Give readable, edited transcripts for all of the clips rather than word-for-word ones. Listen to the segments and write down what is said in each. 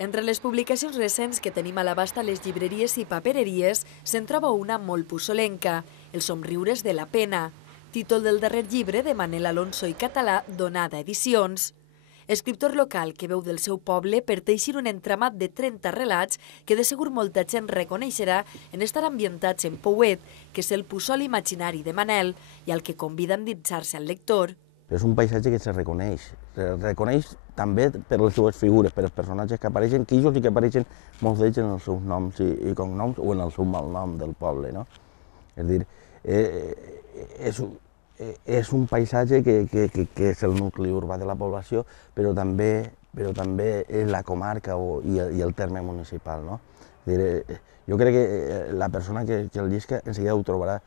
Entre les publicacions recents que tenim a l'abast a les llibreries i papereries, se'n troba una molt pussolenca, Els somriures de la pena, títol del darrer llibre de Manel Alonso i Català, Donada Edicions. Escriptor local que veu del seu poble per teixir un entramat de 30 relats que de segur molta gent reconeixerà en estar ambientats en Pouet, que és el puçol imaginari de Manel i al que convida a endinsar-se al lector. És un paisatge que se reconeix també per les seues figures, per els personatges que apareixen, que ells sí que apareixen molts d'ells en els seus noms i cognoms o en el seu malnom del poble, no? És a dir, és un paisatge que és el nucli urbà de la població, però també és la comarca i el terme municipal, no? És a dir, jo crec que la persona que el llisca enseguida ho trobarà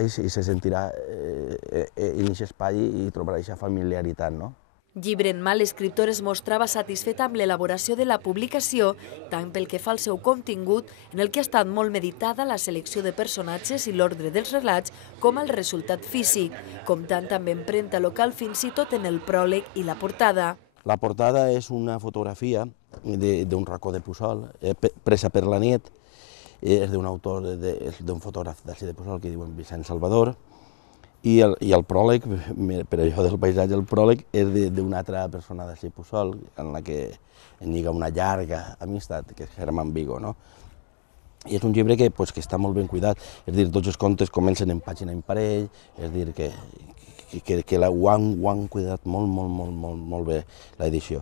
i se sentirà en aquest espai i trobarà aquesta familiaritat, no? Llibre en mà, l'escriptor es mostrava satisfet amb l'elaboració de la publicació, tant pel que fa al seu contingut, en el que ha estat molt meditada la selecció de personatges i l'ordre dels relats, com el resultat físic, comptant amb empremta local fins i tot en el pròleg i la portada. La portada és una fotografia d'un racó de Puçol, presa per la nit, és d'un autor, d'un fotògraf d'ací de Puçol que diuen Vicent Salvador, i el pròleg, per això del paisatge, el pròleg és d'una altra persona d'ací Puçol, en la que lliga una llarga amistat, que és Germán Vigo, no? I és un llibre que està molt ben cuidat, és a dir, tots els contes comencen en pàgina imparell, és a dir, que ho han cuidat molt bé l'edició.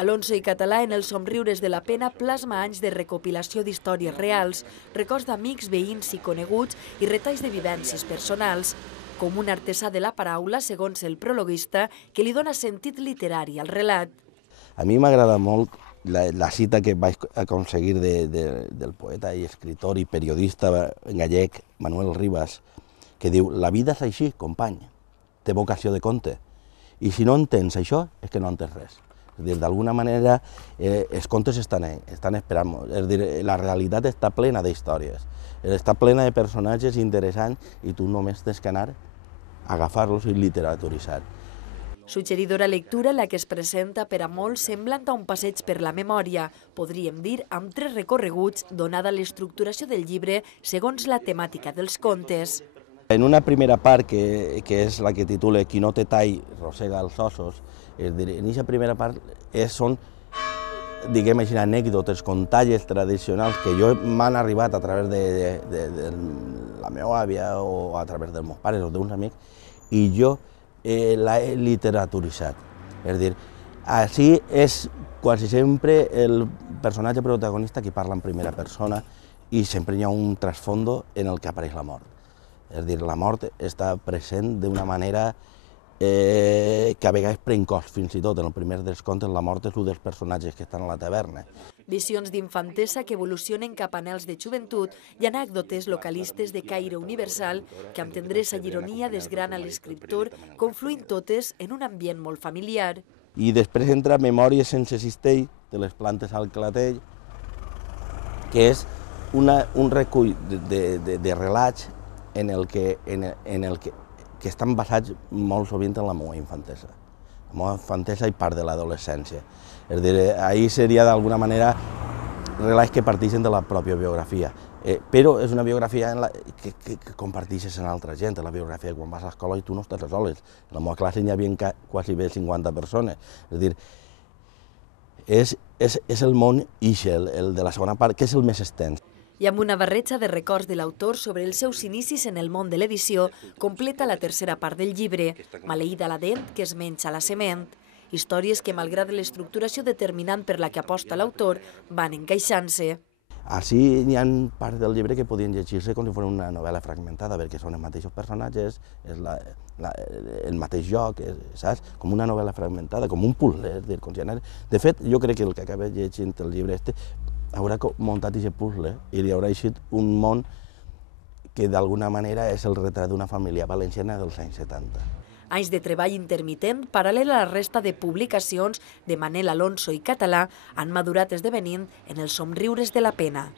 Alonso i Català, en Els somriures de la pena, plasma anys de recopilació d'històries reals, records d'amics, veïns i coneguts i retalls de vivències personals, com un artesà de la paraula, segons el prologuista, que li dona sentit literari al relat. A mi m'agrada molt la cita que vaig aconseguir del poeta i escritor i periodista gallec Manuel Rivas, que diu: la vida és així, company, té vocació de conte, i si no entens això és que no entens res. És a dir, d'alguna manera els contes estan esperant, és a dir, la realitat està plena d'històries, està plena de personatges interessants i tu només tens que anar a agafar-los i literaturitzar. Suggeridora lectura la que es presenta per a molts semblant a un passeig per la memòria, podríem dir amb 3 recorreguts, donada l'estructuració del llibre segons la temàtica dels contes. En una primera part, que és la que titula Qui no té tall rosega els ossos, és a dir, en aquesta primera part són, diguem així, anècdotes, contalles tradicionals que jo m'han arribat a través de la meva àvia o a través dels meus pares o d'uns amics, i jo l'he literaturitzat. És a dir, així és quasi sempre el personatge protagonista que parla en primera persona i sempre hi ha un trasfondo en el que apareix la mort. És a dir, la mort està present d'una manera que a vegades pren cos, fins i tot en el primer dels contes la mort és un dels personatges que estan a la taverna. Visions d'infantesa que evolucionen cap a anhels de joventut i anècdotes localistes de caire universal que amb tendresa i ironia desgrana l'escriptor, confluint totes en un ambient molt familiar. I després entra Memòries sense cistell, de les plantes al clatell, que és un recull de relats en el que estan basats molt sovint en la meva infantesa. La meva infantesa i part de l'adolescència. És a dir, ahir seria d'alguna manera relats que parteixen de la pròpia biografia, però és una biografia que comparteixes amb altra gent, la biografia quan vas a l'escola i tu no estàs a soles. En la meva classe hi havia quasi bé 50 persones. És a dir, és el món ixe, el de la segona part, que és el més extens. I amb una barreja de records de l'autor sobre els seus inicis en el món de l'edició, completa la tercera part del llibre, Maleïda la dent que es menja la sement. Històries que, malgrat l'estructuració determinant per la que aposta l'autor, van encaixant-se. Així hi ha parts del llibre que podien llegir-se com si fos una novel·la fragmentada, perquè són els mateixos personatges, és el mateix joc, saps? Com una novel·la fragmentada, com un puzzle. De fet, jo crec que el que acaba llegint el llibre haurà muntat aquest puzzle i li haurà eixit un món que d'alguna manera és el retrat d'una família valenciana dels anys 70. Anys de treball intermitent, paral·lel a la resta de publicacions de Manel Alonso i Català, han madurat esdevenint en Els somriures de la pena.